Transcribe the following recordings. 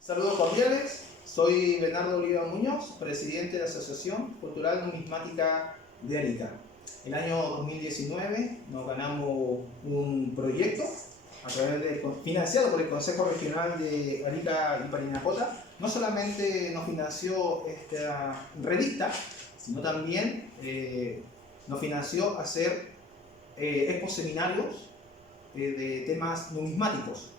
Saludos cordiales, soy Bernardo Oliva Muñoz, presidente de la Asociación Cultural Numismática de Arica. El año 2019 nos ganamos un proyecto financiado por el Consejo Regional de Arica y Parinacota. No solamente nos financió esta revista, sino también nos financió hacer expos seminarios de temas numismáticos.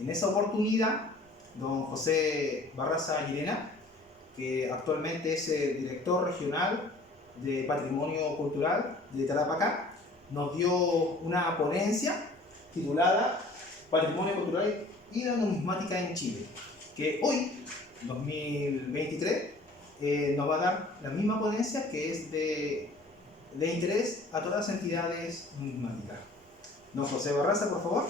En esa oportunidad, don José Barraza Llerena, que actualmente es el director regional de Patrimonio Cultural de Tarapacá, nos dio una ponencia titulada Patrimonio Cultural y la Numismática en Chile, que hoy, 2023, nos va a dar la misma ponencia que es de interés a todas las entidades numismáticas. Don José Barraza, por favor.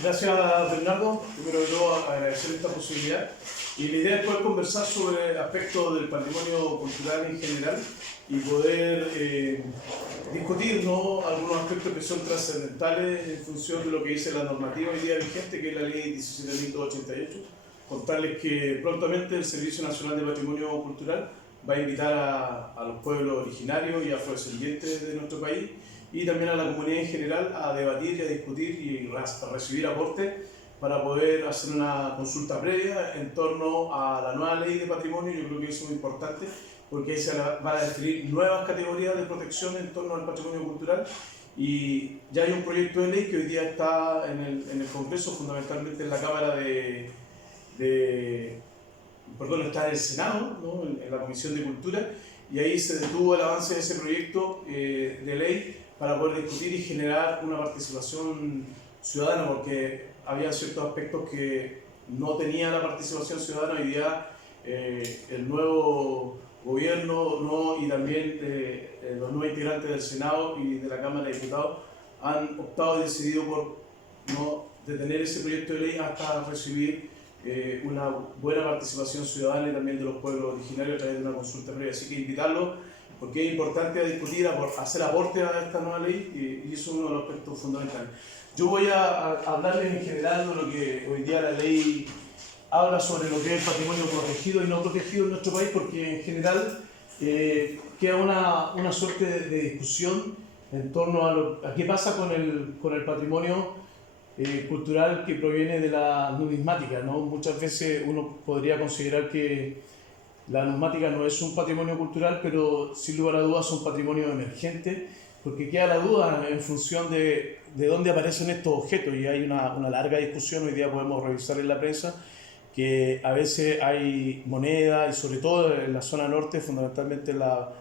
Gracias, Bernardo. Primero de todo, agradecer esta posibilidad. Y la idea es poder conversar sobre aspectos del patrimonio cultural en general y poder discutir, ¿no?, algunos aspectos que son trascendentales en función de lo que dice la normativa hoy día vigente, que es la ley 17.288. Contarles que prontamente el Servicio Nacional de Patrimonio Cultural va a invitar a los pueblos originarios y afrodescendientes de nuestro país y también a la comunidad en general a debatir y a discutir y a recibir aportes para poder hacer una consulta previa en torno a la nueva ley de patrimonio. Yo creo que eso es muy importante porque ahí se van a definir nuevas categorías de protección en torno al patrimonio cultural y ya hay un proyecto de ley que hoy día está en el Congreso, fundamentalmente en la Cámara está en el Senado, ¿no?, en la Comisión de Cultura, y ahí se detuvo el avance de ese proyecto de ley para poder discutir y generar una participación ciudadana, porque había ciertos aspectos que no tenía la participación ciudadana. Hoy día el nuevo gobierno y también los nuevos integrantes del Senado y de la Cámara de Diputados han optado y decidido por no detener ese proyecto de ley hasta recibir una buena participación ciudadana y también de los pueblos originarios a través de una consulta previa. Así que invitarlos, porque es importante discutir, hacer aporte a esta nueva ley y eso es uno de los aspectos fundamentales. Yo voy a hablarles en general de lo que hoy día la ley habla sobre lo que es el patrimonio protegido y no protegido en nuestro país, porque en general queda una suerte de discusión en torno a qué pasa con el patrimonio cultural que proviene de la numismática, ¿no? Muchas veces uno podría considerar que la numismática no es un patrimonio cultural, pero sin lugar a dudas son patrimonios emergentes, porque queda la duda en función de dónde aparecen estos objetos, y hay una larga discusión. Hoy día podemos revisar en la prensa que a veces hay moneda, y sobre todo en la zona norte, fundamentalmente en la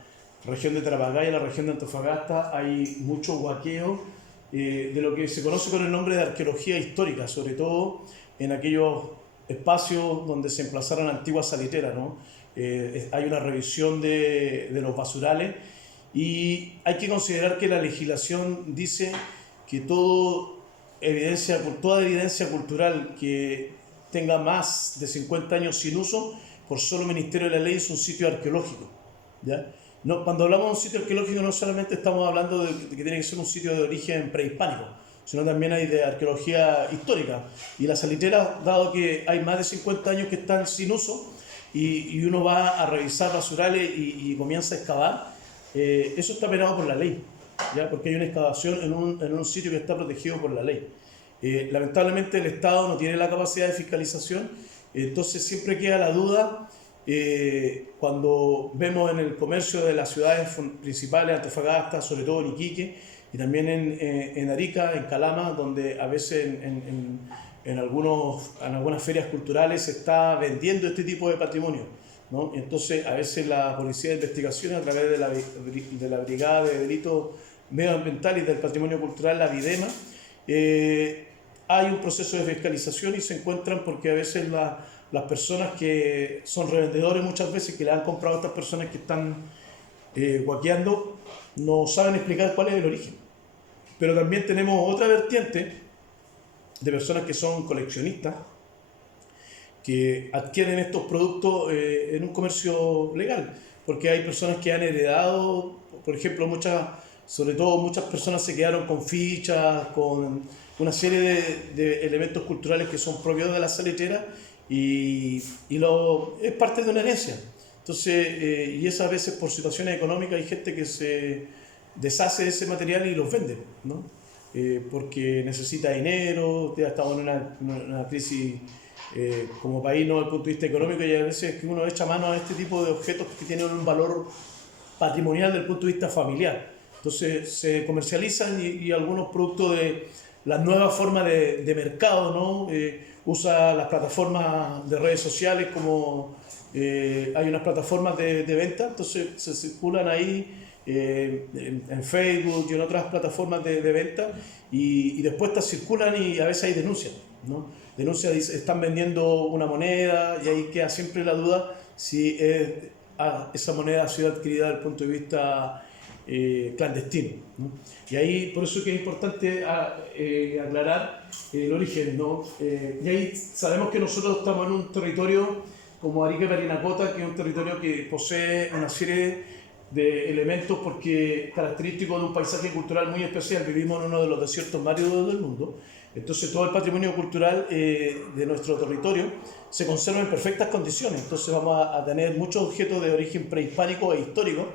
región de Tarapacá y en la región de Antofagasta, hay mucho huaqueo de lo que se conoce con el nombre de arqueología histórica, sobre todo en aquellos espacios donde se emplazaron antiguas salitreras, ¿no? Hay una revisión de los basurales y hay que considerar que la legislación dice que toda evidencia cultural que tenga más de 50 años sin uso, por solo Ministerio de la Ley, es un sitio arqueológico, ¿ya? No, cuando hablamos de un sitio arqueológico no solamente estamos hablando de que tiene que ser un sitio de origen prehispánico, sino también hay de arqueología histórica. Y las salitreras, dado que hay más de 50 años que están sin uso y uno va a revisar basurales y comienza a excavar, eso está penado por la ley, ¿ya? Porque hay una excavación en un sitio que está protegido por la ley. Lamentablemente el Estado no tiene la capacidad de fiscalización, entonces siempre queda la duda. Cuando vemos en el comercio de las ciudades principales, Antofagasta, sobre todo en Iquique, y también en Arica, en Calama, donde a veces en algunas ferias culturales se está vendiendo este tipo de patrimonio, ¿no? Entonces a veces la Policía de Investigación, a través de la Brigada de Delitos Medioambientales y del Patrimonio Cultural, la VIDEMA, hay un proceso de fiscalización y se encuentran, porque a veces las personas que son revendedores, muchas veces que le han comprado a estas personas que están guaqueando, no saben explicar cuál es el origen. Pero también tenemos otra vertiente de personas que son coleccionistas, que adquieren estos productos en un comercio legal, porque hay personas que han heredado, por ejemplo, muchas sobre todo muchas personas se quedaron con fichas, con una serie de elementos culturales que son propios de la salitrera es parte de una herencia. Entonces, y esas veces por situaciones económicas hay gente que se deshace de ese material y los vende, ¿no? Porque necesita dinero, ya estamos en una crisis como país, ¿no? Desde el punto de vista económico, y a veces que uno echa mano a este tipo de objetos que tienen un valor patrimonial desde el punto de vista familiar. Entonces se comercializan y algunos productos de las nuevas formas de mercado, ¿no? Usa las plataformas de redes sociales como hay unas plataformas de venta, entonces se circulan ahí en Facebook y en otras plataformas de venta y después estas circulan y a veces hay denuncias, ¿no? Denuncias, están vendiendo una moneda y ahí queda siempre la duda si esa moneda ha sido adquirida desde el punto de vista clandestino, ¿no? Y ahí por eso que es importante aclarar el origen, ¿no? Y ahí sabemos que nosotros estamos en un territorio como Arica y Parinacota, que es un territorio que posee una serie de elementos porque característico de un paisaje cultural muy especial. Vivimos en uno de los desiertos más áridos del mundo, entonces todo el patrimonio cultural de nuestro territorio se conserva en perfectas condiciones. Entonces vamos a tener muchos objetos de origen prehispánico e histórico,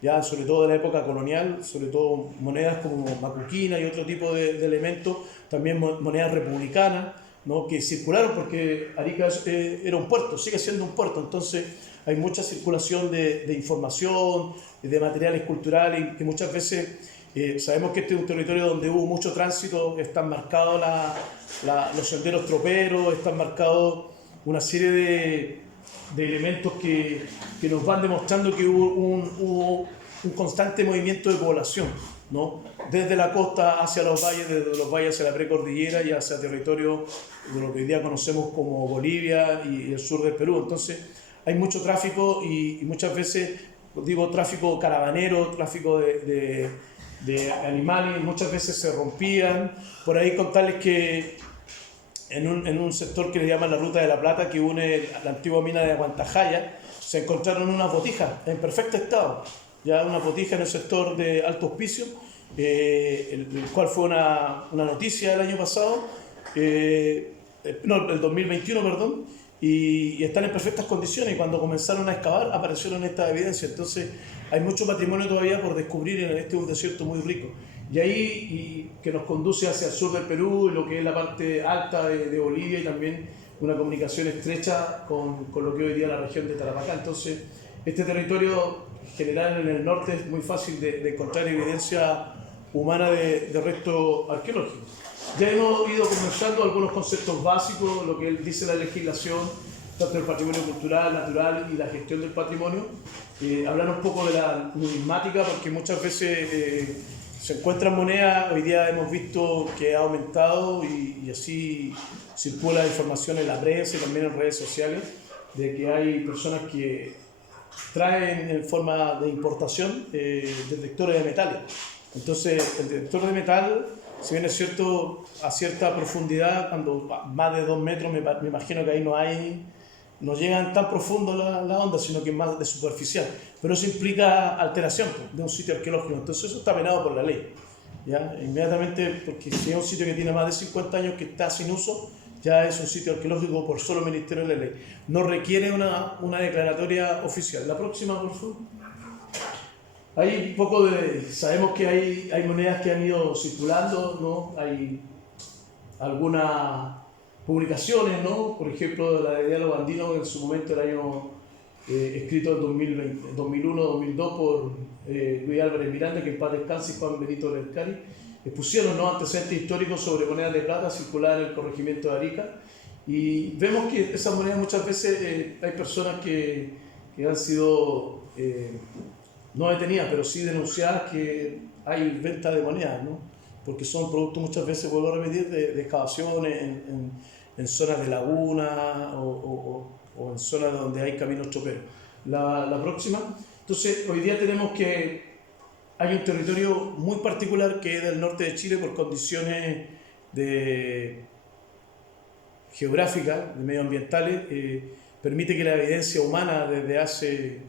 ya sobre todo de la época colonial, sobre todo monedas como macuquina y otro tipo de elementos, también monedas republicanas, ¿no? Que circularon porque Arica era un puerto, sigue siendo un puerto, entonces hay mucha circulación de información, de materiales culturales, que muchas veces sabemos que este es un territorio donde hubo mucho tránsito, están marcados los senderos troperos, están marcados una serie de elementos que nos van demostrando que hubo un constante movimiento de población, ¿no? Desde la costa hacia los valles, desde los valles hacia la precordillera y hacia territorio de lo que hoy día conocemos como Bolivia y el sur del Perú. Entonces hay mucho tráfico y muchas veces, digo, tráfico caravanero, tráfico de animales, muchas veces se rompían. Por ahí contarles que en un sector que le llaman la Ruta de la Plata, que une la antigua mina de Aguantajaya, se encontraron unas botijas en perfecto estado, ya una botija en el sector de Alto Hospicio, el cual fue una noticia el año pasado, no, el 2021, perdón, y están en perfectas condiciones, y cuando comenzaron a excavar aparecieron estas evidencias. Entonces hay mucho patrimonio todavía por descubrir en este un desierto muy rico. Y ahí que nos conduce hacia el sur del Perú, lo que es la parte alta de Bolivia, y también una comunicación estrecha con lo que hoy día es la región de Tarapacá. Entonces, este territorio general en el norte es muy fácil de encontrar evidencia humana de restos arqueológicos. Ya hemos ido conversando algunos conceptos básicos, lo que dice la legislación, tanto del patrimonio cultural, natural y la gestión del patrimonio. Hablar un poco de la numismática, porque muchas veces se encuentran monedas, hoy día hemos visto que ha aumentado y así circula información en la prensa y también en redes sociales, de que hay personas que traen en forma de importación detectores de metales. Entonces, el detector de metal, si bien es cierto, a cierta profundidad, cuando más de 2 metros, me imagino que ahí no llegan tan profundo la onda, sino que es más de superficial. Pero eso implica alteración de un sitio arqueológico. Entonces eso está penado por la ley, ¿ya? Inmediatamente, porque si es un sitio que tiene más de 50 años que está sin uso, ya es un sitio arqueológico por solo Ministerio de la Ley. No requiere una declaratoria oficial. La próxima, por favor. Hay un poco sabemos que hay monedas que han ido circulando, ¿no? Hay algunas publicaciones, ¿no? Por ejemplo, la de Diálogo Andino, en su momento el año escrito en 2001-2002 por Luis Álvarez Miranda, que en paz descanse, y Juan Benito Lercari, expusieron, ¿no?, antecedentes históricos sobre monedas de plata circuladas en el corregimiento de Arica, y vemos que esas monedas muchas veces hay personas que han sido no detenidas, pero sí denunciadas, que hay venta de monedas, ¿no? Porque son productos muchas veces, vuelvo a repetir, de excavaciones en zonas de laguna o en zonas donde hay caminos choperos. La próxima. Entonces, hoy día tenemos que hay un territorio muy particular que es del norte de Chile por condiciones geográficas, medioambientales, permite que la evidencia humana desde hace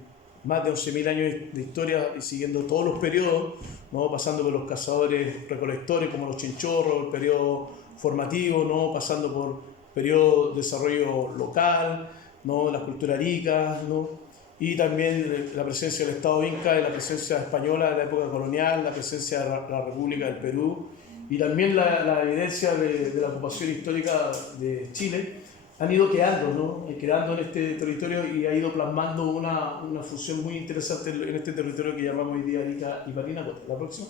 más de 11.000 años de historia y siguiendo todos los periodos, ¿no? Pasando por los cazadores recolectores como los chinchorros, el periodo formativo, ¿no? Pasando por periodo de desarrollo local, ¿no? Las culturas ricas, ¿no? Y también la presencia del Estado Inca, la presencia española de la época colonial, la presencia de la República del Perú y también la evidencia de la ocupación histórica de Chile han ido quedando, ¿no? Quedando en este territorio y ha ido plasmando una función muy interesante en este territorio que llamamos hoy día Arica y Parinacota. La próxima.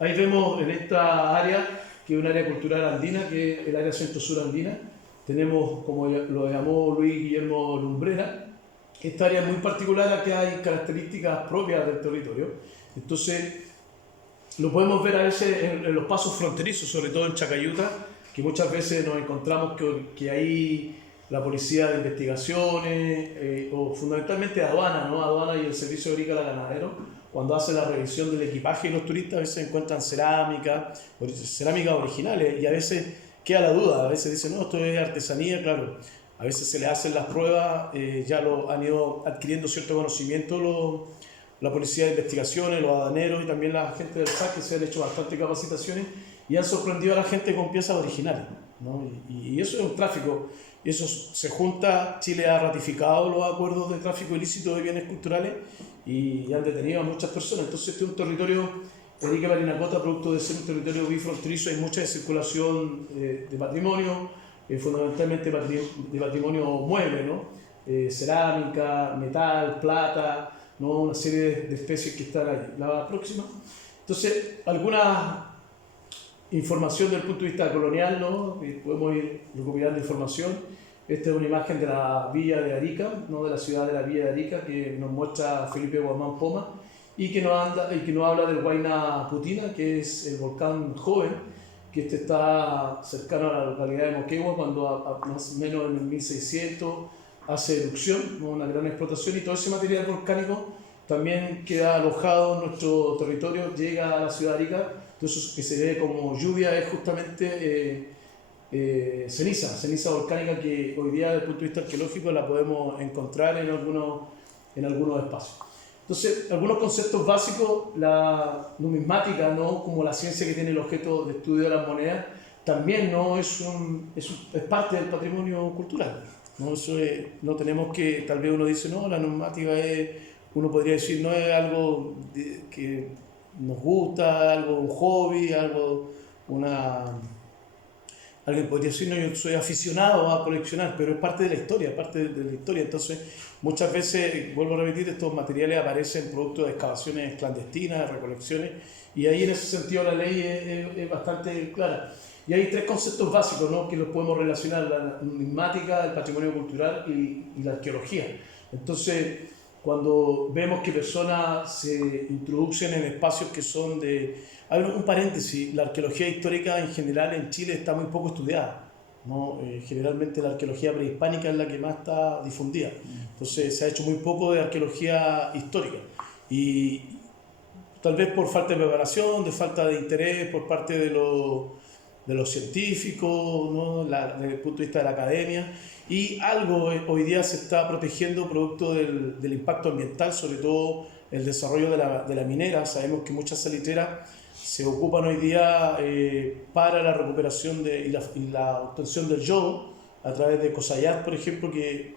Ahí vemos en esta área, que es un área cultural andina, que es el área centro-sur andina. Tenemos, como lo llamó Luis Guillermo Lumbrera, esta área es muy particular a que hay características propias del territorio. Entonces, lo podemos ver a veces en los pasos fronterizos, sobre todo en Chacayuta, que muchas veces nos encontramos que ahí la policía de investigaciones, o fundamentalmente aduana, ¿no? Aduana y el servicio agrícola ganadero, cuando hace la revisión del equipaje de los turistas, a veces encuentran cerámicas originales y a veces queda la duda, a veces dicen, no, esto es artesanía, claro. A veces se le hacen las pruebas, ya lo han ido adquiriendo cierto conocimiento la policía de investigaciones, los aduaneros y también la gente del SAC, que se han hecho bastantes capacitaciones y han sorprendido a la gente con piezas originales, ¿no? Y eso es un tráfico, eso se junta, Chile ha ratificado los acuerdos de tráfico ilícito de bienes culturales y han detenido a muchas personas. Entonces este es un territorio, Arica y Parinacota, producto de ser un territorio bifronterizo, hay mucha circulación de patrimonio, fundamentalmente de patrimonio mueble, ¿no? Cerámica, metal, plata, ¿no? Una serie de especies que están ahí. La próxima. Entonces, alguna información desde el punto de vista colonial, ¿no? Podemos ir recopilando información. Esta es una imagen de la villa de Arica, ¿no? De la ciudad de la villa de Arica, que nos muestra Felipe Guamán Poma y que nos habla del Huayna Putina, que es el volcán joven, que está cercano a la localidad de Moquegua, cuando más o menos en el 1600 hace erupción, ¿no? Una gran explotación, y todo ese material volcánico también queda alojado en nuestro territorio, llega a la ciudad de Arica. Entonces, eso que se ve como lluvia es justamente ceniza volcánica, que hoy día desde el punto de vista arqueológico la podemos encontrar en algunos espacios. Entonces, algunos conceptos básicos, la numismática, ¿no? Como la ciencia que tiene el objeto de estudio de las monedas, también, ¿no? es parte del patrimonio cultural, ¿no? No tenemos que, tal vez uno dice, no, la numismática uno podría decir, no es algo que nos gusta, algo, un hobby, alguien podría decir, no, yo soy aficionado a coleccionar, pero es parte de la historia, Entonces, muchas veces, vuelvo a repetir, estos materiales aparecen producto de excavaciones clandestinas, de recolecciones, y ahí en ese sentido la ley es bastante clara. Y hay tres conceptos básicos, ¿no? Que los podemos relacionar: la numismática, el patrimonio cultural y la arqueología. Entonces, cuando vemos que personas se introducen en espacios que son de... Hay un paréntesis, la arqueología histórica en general en Chile está muy poco estudiada, ¿no? Generalmente la arqueología prehispánica es la que más está difundida. Entonces se ha hecho muy poco de arqueología histórica. Y tal vez por falta de preparación, de falta de interés por parte de los científicos, ¿no? Desde el punto de vista de la academia. Y algo hoy día se está protegiendo producto del impacto ambiental, sobre todo el desarrollo de la minera. Sabemos que muchas salitreras se ocupan hoy día para la recuperación y la obtención del yodo a través de Cosayat, por ejemplo, que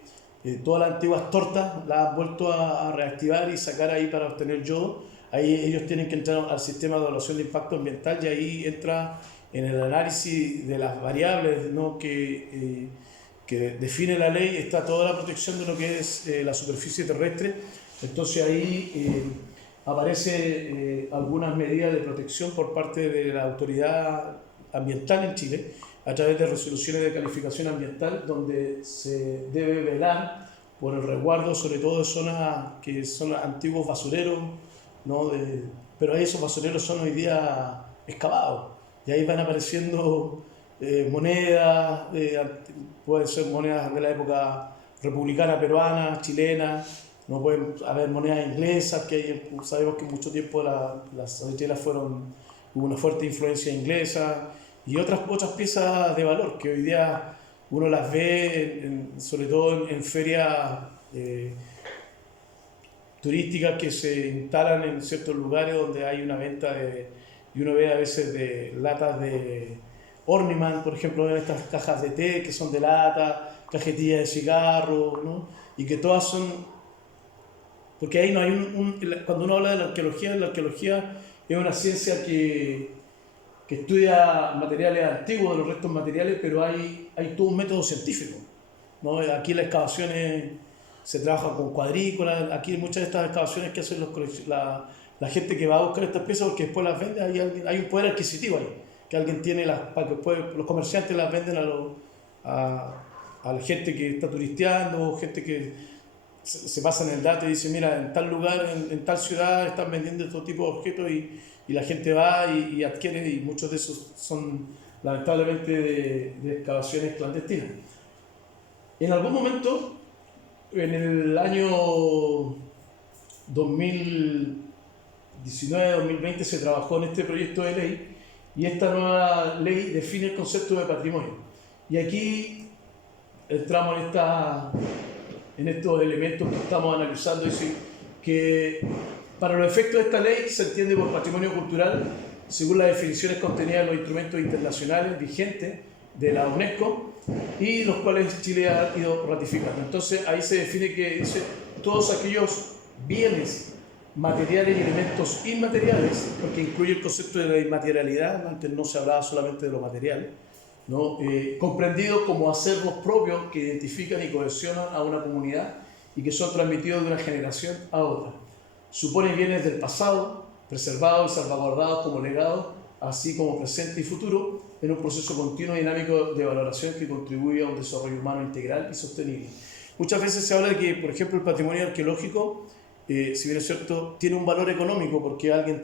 todas las antiguas tortas las han vuelto a reactivar y sacar ahí para obtener yodo. Ahí ellos tienen que entrar al sistema de evaluación de impacto ambiental y ahí entra en el análisis de las variables, ¿no? que define la ley, está toda la protección de lo que es la superficie terrestre. Entonces ahí aparece algunas medidas de protección por parte de la autoridad ambiental en Chile a través de resoluciones de calificación ambiental, donde se debe velar por el resguardo sobre todo de zonas que son antiguos basureros, ¿no? Pero esos basureros son hoy día excavados y ahí van apareciendo monedas, pueden ser monedas de la época republicana peruana, chilena. No pueden haber monedas inglesas, sabemos que mucho tiempo las salitreras hubo una fuerte influencia inglesa, y otras piezas de valor que hoy día uno las ve sobre todo en ferias turísticas que se instalan en ciertos lugares donde hay una venta y uno ve a veces de latas de Ornament, por ejemplo, en estas cajas de té que son de lata, cajetillas de cigarros, ¿no? Y que todas son, porque ahí no hay cuando uno habla de la arqueología es una ciencia que estudia materiales antiguos, los restos materiales, pero hay todo un método científico, ¿no? Aquí las excavaciones se trabaja con cuadrículas, aquí muchas de estas excavaciones que hacen la gente que va a buscar estas piezas porque después las vende, hay un poder adquisitivo ahí, que alguien tiene, para que después los comerciantes las venden a la gente que está turisteando, gente que se pasa en el dato y dice, mira, en tal lugar, en tal ciudad están vendiendo estos tipos de objetos y la gente va y adquiere, y muchos de esos son lamentablemente de excavaciones clandestinas. En algún momento, en el año 2019-2020 se trabajó en este proyecto de ley y esta nueva ley define el concepto de patrimonio. Y aquí entramos en estos elementos que estamos analizando, es decir, que para los efectos de esta ley se entiende por patrimonio cultural, según las definiciones contenidas en los instrumentos internacionales vigentes de la UNESCO y los cuales Chile ha ido ratificando. Entonces ahí se define que dice todos aquellos bienes materiales y elementos inmateriales, porque incluye el concepto de la inmaterialidad, antes no se hablaba solamente de lo material, ¿no? Comprendidos como acervos propios que identifican y cohesionan a una comunidad y que son transmitidos de una generación a otra. Supone bienes del pasado, preservados y salvaguardados como legado, así como presente y futuro, en un proceso continuo y dinámico de valoración que contribuye a un desarrollo humano integral y sostenible. Muchas veces se habla de que, por ejemplo, el patrimonio arqueológico, si bien es cierto, tiene un valor económico porque alguien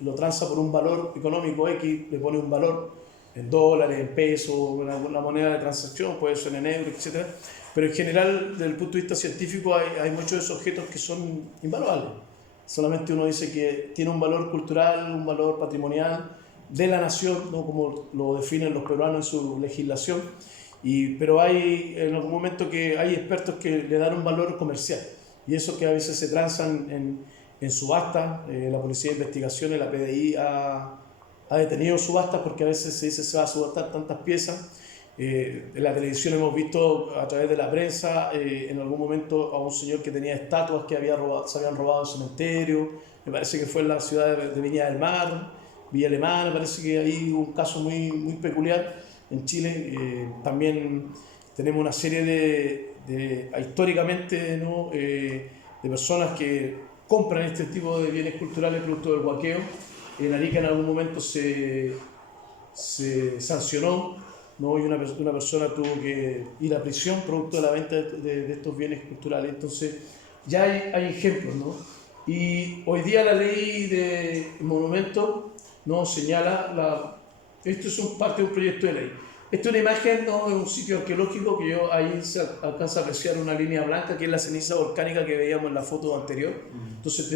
lo transa por un valor económico X, le pone un valor en dólares, en pesos, una moneda de transacción, puede ser en euros, etc. Pero en general, desde el punto de vista científico, hay muchos de esos objetos que son invaluables. Solamente uno dice que tiene un valor cultural, un valor patrimonial de la nación, ¿no? Como lo definen los peruanos en su legislación. Pero hay en algún momento que hay expertos que le dan un valor comercial. Y eso que a veces se transan en subasta. La Policía de Investigaciones, la PDI, ha detenido subastas porque a veces se dice se va a subastar tantas piezas. En la televisión hemos visto a través de la prensa en algún momento a un señor que tenía estatuas que se habían robado del cementerio. Me parece que fue en la ciudad de Viña del Mar, Villa Alemana. Parece que hay un caso muy, muy peculiar en Chile. También tenemos una serie históricamente, ¿no? De personas que compran este tipo de bienes culturales producto del huaqueo. En Arica en algún momento se sancionó, ¿no? Y una persona tuvo que ir a prisión producto de la venta de estos bienes culturales. Entonces ya hay ejemplos, ¿no? Y hoy día la ley de monumentos nos señala, esto es parte de un proyecto de ley. Esta es una imagen, ¿no? De un sitio arqueológico que ahí se alcanza a apreciar una línea blanca que es la ceniza volcánica que veíamos en la foto anterior. Entonces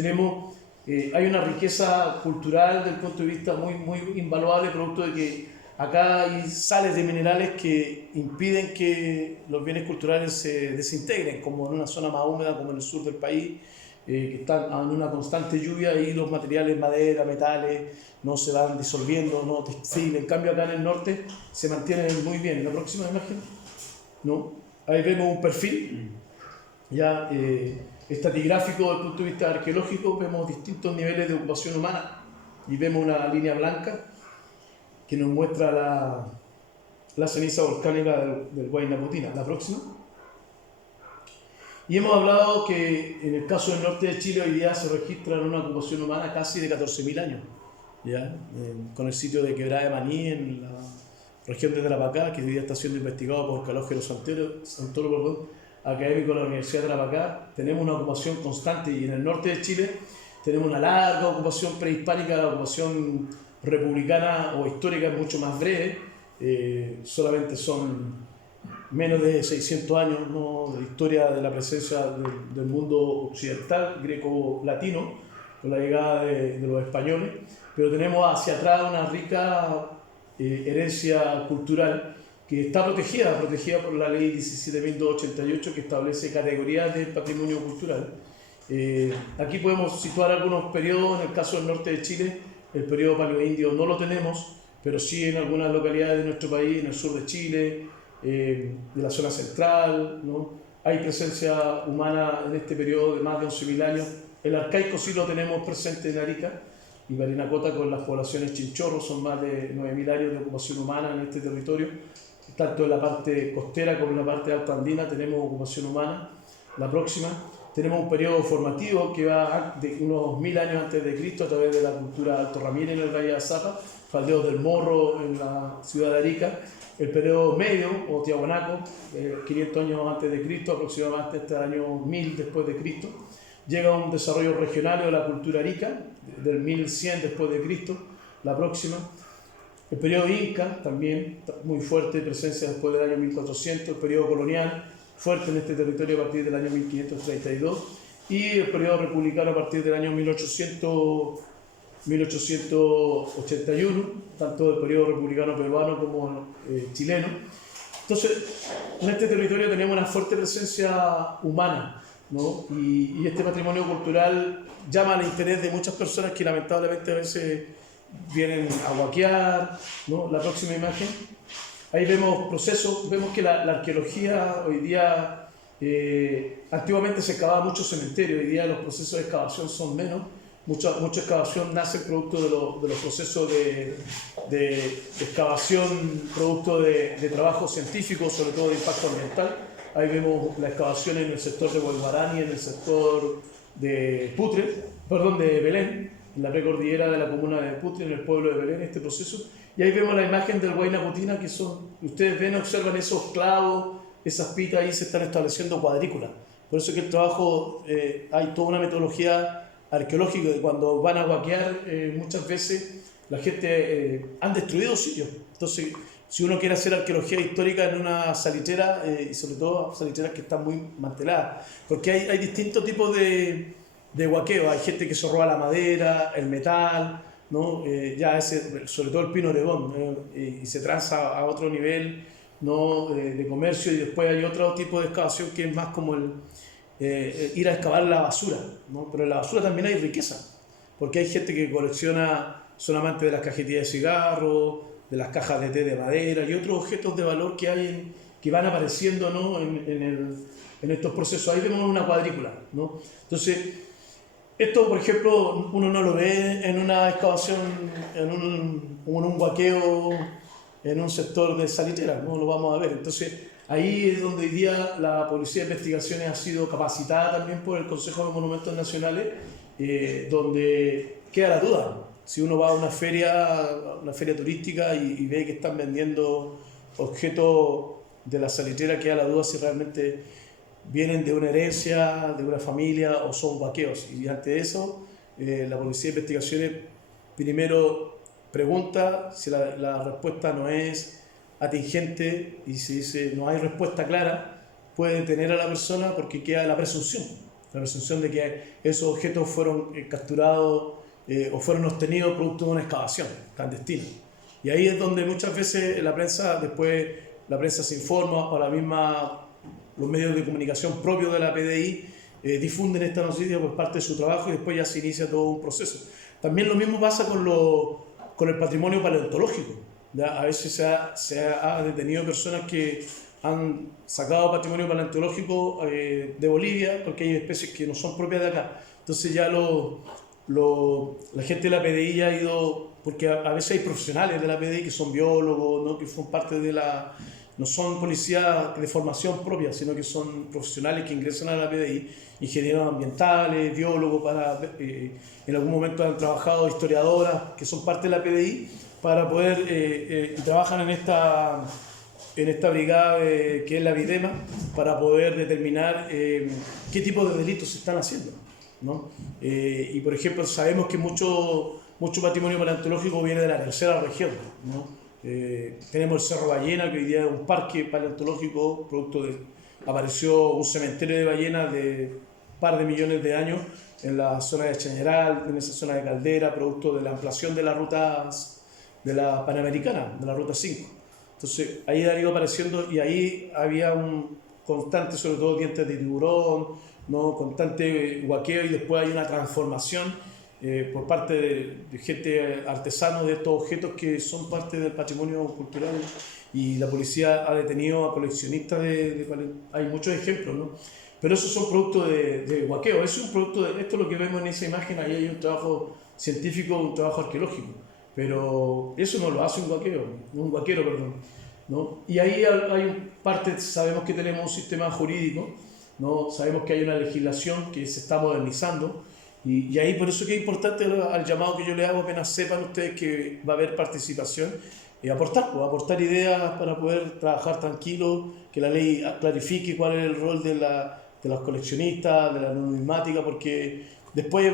hay una riqueza cultural desde el punto de vista muy, muy invaluable, producto de que acá hay sales de minerales que impiden que los bienes culturales se desintegren, como en una zona más húmeda como en el sur del país, que están en una constante lluvia y los materiales, madera, metales, no se van disolviendo, no textiles. En cambio acá en el norte se mantienen muy bien. La próxima imagen, ¿no? Ahí vemos un perfil ya estratigráfico desde el punto de vista arqueológico, vemos distintos niveles de ocupación humana y vemos una línea blanca que nos muestra la ceniza volcánica del Huayna Putina. La próxima. Y hemos hablado que en el caso del norte de Chile hoy día se registra una ocupación humana casi de 14.000 años, ¿ya? Con el sitio de Quebrada de Maní en la región de Tarapacá, que hoy día está siendo investigado por Calógero Santoro, académico de la Universidad de Tarapacá. Tenemos una ocupación constante y en el norte de Chile tenemos una larga ocupación prehispánica. La ocupación republicana o histórica es mucho más breve, solamente son menos de 600 años, ¿no? De historia de la presencia del mundo occidental, greco-latino, con la llegada de los españoles, pero tenemos hacia atrás una rica herencia cultural que está protegida por la ley 17.288 que establece categorías del patrimonio cultural. Aquí podemos situar algunos periodos. En el caso del norte de Chile, el periodo paleoindio no lo tenemos, pero sí en algunas localidades de nuestro país, en el sur de Chile, de la zona central, ¿no? Hay presencia humana en este periodo de más de 11.000 años. El arcaico sí lo tenemos presente en Arica y Parinacota, con las poblaciones chinchorros, son más de 9.000 años de ocupación humana en este territorio. Tanto en la parte costera como en la parte alta andina tenemos ocupación humana. La próxima, tenemos un periodo formativo que va de unos 1000 años antes de Cristo, a través de la cultura Alto Ramírez en el Valle de Azapa, Faldeos del Morro en la ciudad de Arica. El periodo medio, o Tiahuanaco, 500 años antes de Cristo, aproximadamente hasta el año 1000 después de Cristo. Llega un desarrollo regional de la cultura arica, del 1100 después de Cristo. La próxima, el periodo Inca, también muy fuerte presencia después del año 1400. El periodo colonial, fuerte en este territorio a partir del año 1532. Y el periodo republicano a partir del año 1881, tanto el periodo republicano peruano como chileno. Entonces, en este territorio tenemos una fuerte presencia humana, ¿no? Y este patrimonio cultural llama al interés de muchas personas que lamentablemente a veces vienen a huaquear, ¿no? La próxima imagen. Ahí vemos procesos, vemos que la arqueología hoy día, antiguamente se excavaba mucho cementerio, hoy día los procesos de excavación son menos. Mucha excavación nace producto de los procesos de excavación, producto de trabajos científicos, sobre todo de impacto ambiental. Ahí vemos la excavación en el sector de Huelvarani, en el sector de de Belén, en la precordillera de la comuna de Putre, en el pueblo de Belén, este proceso. Y ahí vemos la imagen del Huayna Putina, que son, ustedes ven, observan esos clavos, esas pitas, ahí se están estableciendo cuadrículas. Por eso que el trabajo, hay toda una metodología arqueológica de cuando van a huaquear, muchas veces la gente han destruido sitios. Entonces, si uno quiere hacer arqueología histórica en una salitrera, y sobre todo saliteras que están muy manteladas, porque hay distintos tipos de huaqueo. Hay gente que se roba la madera, el metal, ¿no? Sobre todo el pino oregón, y se transa a otro nivel, ¿no? De comercio. Y después hay otro tipo de excavación que es más como ir a excavar la basura, ¿no? Pero en la basura también hay riqueza, porque hay gente que colecciona, son amantes de las cajetillas de cigarros, de las cajas de té de madera y otros objetos de valor que hay que van apareciendo, ¿no? en estos procesos. Ahí vemos una cuadrícula, ¿no? Entonces, esto, por ejemplo, uno no lo ve en una excavación, en un huaqueo, en un sector de salitera, no lo vamos a ver. Entonces, ahí es donde hoy día la Policía de Investigaciones ha sido capacitada también por el Consejo de Monumentos Nacionales, donde queda la duda. Si uno va a una feria turística y ve que están vendiendo objetos de la salitera, queda la duda si realmente vienen de una herencia, de una familia o son vaqueos. Y ante eso, la Policía de Investigaciones primero pregunta si la respuesta no es atingente, y si dice no hay respuesta clara, puede detener a la persona porque queda la presunción de que esos objetos fueron capturados o fueron obtenidos producto de una excavación clandestina. Y ahí es donde muchas veces la prensa se informa, o los medios de comunicación propios de la PDI difunden esta noticia por parte de su trabajo, y después ya se inicia todo un proceso. También lo mismo pasa con el patrimonio paleontológico, ¿ya? A veces se ha detenido personas que han sacado patrimonio paleontológico de Bolivia, porque hay especies que no son propias de acá. Entonces ya la gente de la PDI ya ha ido, porque a veces hay profesionales de la PDI que son biólogos, ¿no? Que son parte no son policías de formación propia, sino que son profesionales que ingresan a la PDI, ingenieros ambientales, biólogos, en algún momento han trabajado historiadoras que son parte de la PDI, para poder, y trabajan en esta brigada que es la VIDEMA, para poder determinar qué tipo de delitos se están haciendo, ¿no? Y por ejemplo, sabemos que mucho patrimonio paleontológico viene de la tercera región, ¿no? Tenemos el Cerro Ballena, que hoy día es un parque paleontológico, apareció un cementerio de ballenas de un par de millones de años en la zona de Chañaral, en esa zona de Caldera, producto de la ampliación de las rutas de la Panamericana, de la Ruta 5. Entonces ahí han ido apareciendo y ahí había un constante, sobre todo dientes de tiburón, ¿no? Constante huaqueo, y después hay una transformación por parte de gente artesano de estos objetos que son parte del patrimonio cultural, y la policía ha detenido a coleccionistas hay muchos ejemplos, ¿no? Pero esos son productos de huaqueo, eso es un producto esto es lo que vemos en esa imagen, ahí hay un trabajo científico, un trabajo arqueológico, pero eso no lo hace un huaquero, perdón, ¿no? Y ahí hay parte, sabemos que tenemos un sistema jurídico, ¿no? Sabemos que hay una legislación que se está modernizando, y ahí por eso que es importante al llamado que yo le hago, apenas sepan ustedes que va a haber participación, aportar ideas para poder trabajar tranquilo, que la ley clarifique cuál es el rol de los coleccionistas, de la numismática, porque después,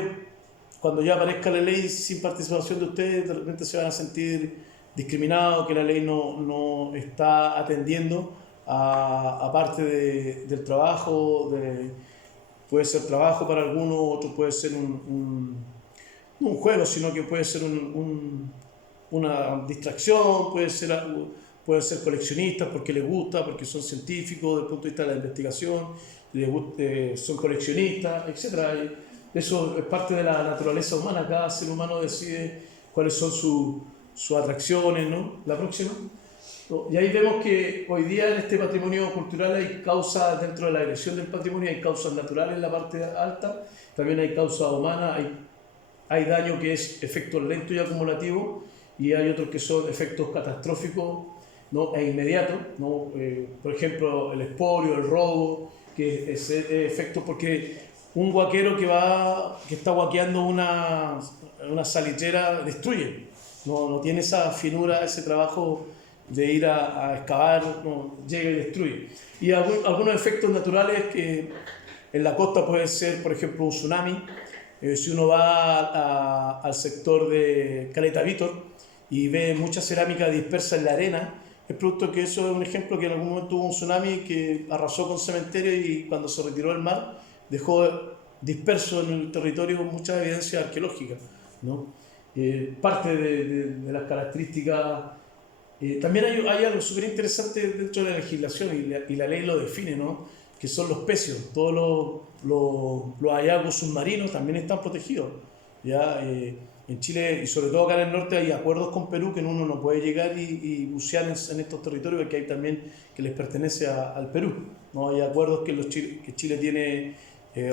cuando ya aparezca la ley sin participación de ustedes, de repente se van a sentir discriminados, que la ley no está atendiendo a parte del trabajo, puede ser trabajo para algunos, otro puede ser no un juego, sino que puede ser una distracción, pueden ser coleccionistas porque les gusta, porque son científicos desde el punto de vista de la investigación, son coleccionistas, etc. Eso es parte de la naturaleza humana, cada ser humano decide cuáles son sus atracciones, ¿no? La próxima. Y ahí vemos que hoy día en este patrimonio cultural hay causas, dentro de la agresión del patrimonio, hay causas naturales en la parte alta, también hay causas humanas, hay daño que es efectos lentos y acumulativos, y hay otros que son efectos catastróficos, ¿no? E inmediatos, ¿no? Por ejemplo, el expolio, el robo, que es efecto porque un huaquero que está huaqueando una salitrera destruye, no tiene esa finura, ese trabajo de ir a excavar, no, llega y destruye. Y algunos efectos naturales que en la costa puede ser, por ejemplo, un tsunami. Si uno va al sector de Caleta Vítor y ve mucha cerámica dispersa en la arena, es producto que eso es un ejemplo que en algún momento hubo un tsunami que arrasó con cementerio, y cuando se retiró del mar dejó disperso en el territorio muchas evidencias arqueológicas, ¿no? Parte de las características. También hay algo súper interesante dentro de la legislación, y la ley lo define, ¿no? Que son los pecios. Todos los hallazgos submarinos también están protegidos, ¿ya? En Chile, y sobre todo acá en el norte, hay acuerdos con Perú que uno no puede llegar y bucear en estos territorios, porque hay también que les pertenece al Perú, ¿no? Hay acuerdos que Chile tiene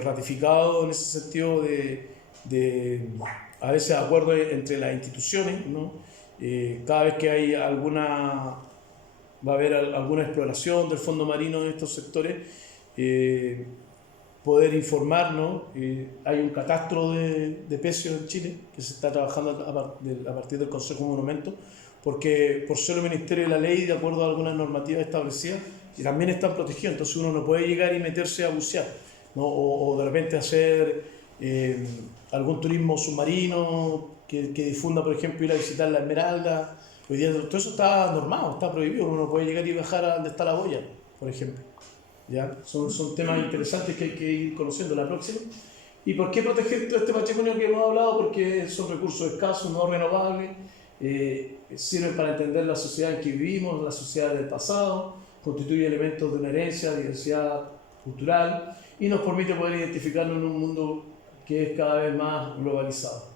ratificado en ese sentido a veces acuerdos entre las instituciones, ¿no? Cada vez que hay va a haber alguna exploración del fondo marino en estos sectores, poder informarnos. Hay un catastro de pecios en Chile que se está trabajando a partir del Consejo de Monumentos, porque por ser el Ministerio de la Ley, de acuerdo a algunas normativas establecidas, también están protegidos, entonces uno no puede llegar y meterse a bucear, ¿no? O de repente hacer algún turismo submarino que difunda, por ejemplo, ir a visitar la Esmeralda. Hoy día todo eso está normado, está prohibido, uno no puede llegar y viajar a donde está la boya, por ejemplo. ¿Ya? Son temas interesantes que hay que ir conociendo. La próxima. ¿Y por qué proteger todo este patrimonio que hemos hablado? Porque son recursos escasos, no renovables, sirven para entender la sociedad en que vivimos, la sociedad del pasado, constituye elementos de una herencia, diversidad cultural, y nos permite poder identificarnos en un mundo que es cada vez más globalizado.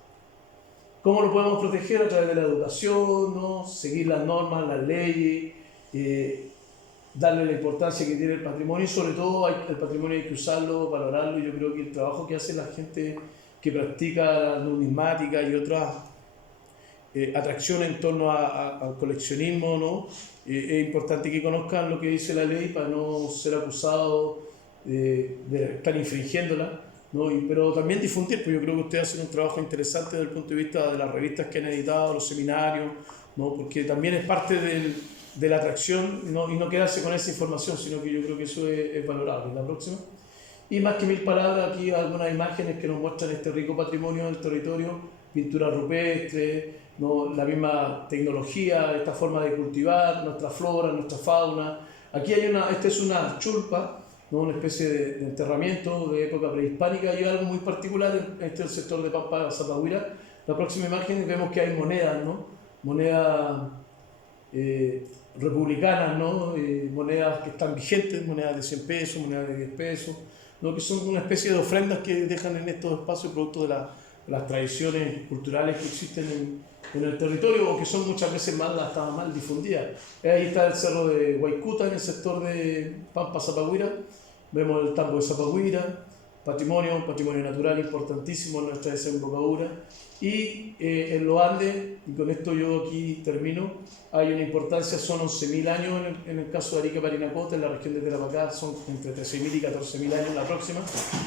¿Cómo lo podemos proteger? A través de la educación, ¿no? Seguir las normas, las leyes, darle la importancia que tiene el patrimonio, y sobre todo el patrimonio hay que usarlo, valorarlo. Yo creo que el trabajo que hace la gente que practica la numismática y otras atracciones en torno al coleccionismo, ¿no? Es importante que conozcan lo que dice la ley para no ser acusados de estar infringiéndola, ¿no? Pero también difundir, pues yo creo que ustedes hacen un trabajo interesante desde el punto de vista de las revistas que han editado, los seminarios, ¿no? Porque también es parte de la atracción, ¿no? Y no quedarse con esa información, sino que yo creo que eso es valorable. La próxima. Y más que 1000 palabras, aquí algunas imágenes que nos muestran este rico patrimonio del territorio, pintura rupestre, ¿no? La misma tecnología, esta forma de cultivar, nuestra flora, nuestra fauna. Aquí esta es una chulpa, ¿no? Una especie de enterramiento de época prehispánica, y algo muy particular, este es el sector de Pampa Zapahuira. La próxima imagen vemos que hay monedas, ¿no? Monedas republicanas, ¿no? Monedas que están vigentes, monedas de 100 pesos, monedas de 10 pesos, ¿no? Que son una especie de ofrendas que dejan en estos espacios producto de las tradiciones culturales que existen en el territorio o que son muchas veces hasta mal difundidas. Ahí está el cerro de Huaycuta en el sector de Pampa Zapagüira, vemos el tambo de Zapagüira, patrimonio natural importantísimo en nuestra desembocadura. Y en los Andes, y con esto yo aquí termino, hay una importancia, son 11.000 años en el caso de Arica Parinacota, en la región de Tarapacá son entre 13.000 y 14.000 años la próxima.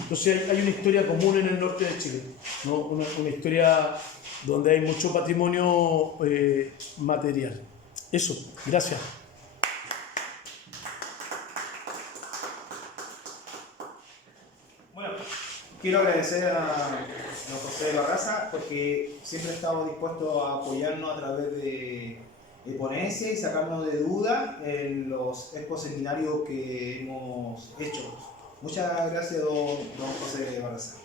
Entonces hay una historia común en el norte de Chile, ¿no? Una historia donde hay mucho patrimonio material. Eso, gracias. Bueno, quiero agradecer a don José Barraza porque siempre estamos dispuestos a apoyarnos a través de ponencias y sacarnos de dudas en los exposeminarios que hemos hecho. Muchas gracias, don José Barraza.